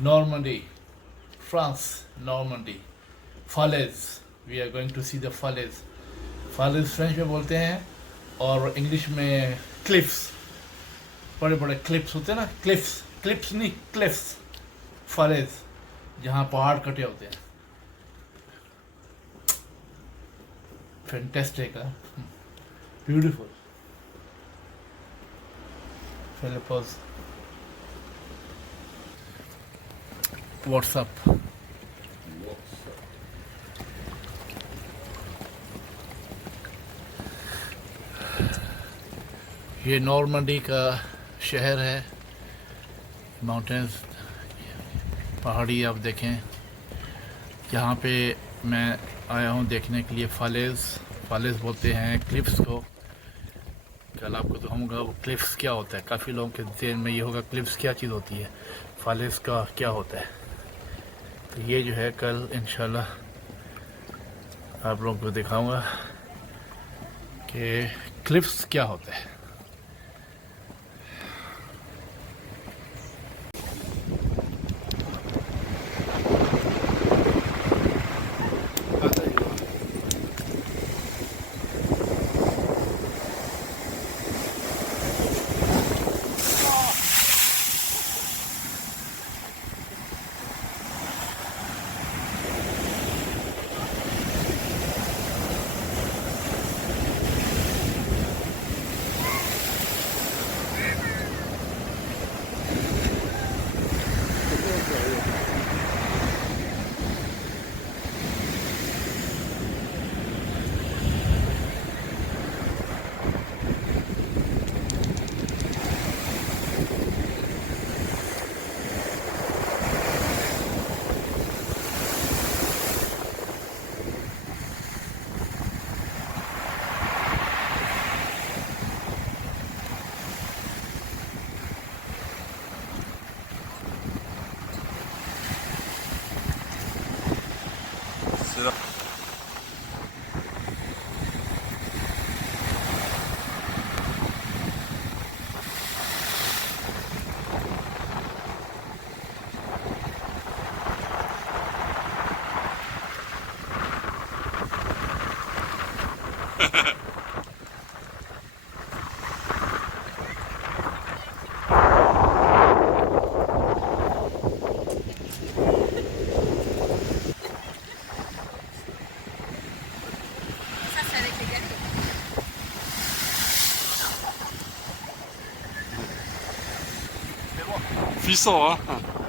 Normandy, France, Normandy, Falaise. We are going to see the Falaise. Falaise French में बोलते हैं और इंग्लिश में क्लिफ्स, बड़े बड़े क्लिप्स होते हैं ना, क्लिफ्स, क्लिप्स नहीं क्लिफ्स, फलेज, जहाँ पहाड़ कटे होते हैं. Fantastic, huh? Beautiful. Philippos. What's up? ये नॉर्मंडी का शहर है. माउंटेन्स, पहाड़ी आप देखें. यहाँ पे मैं आया हूँ देखने के लिए फालेज. फालेज बोलते हैं क्लिफ्स को. कल आपको दिखाऊंगा वो क्लिफ्स क्या होता है. काफ़ी लोगों के ज़हन में ये होगा क्लिफ्स क्या चीज़ होती है, फालेज का क्या होता है. तो ये जो है कल इंशाल्लाह आप लोगों को दिखाऊंगा कि क्लिफ्स क्या होता है. Puissant, hein.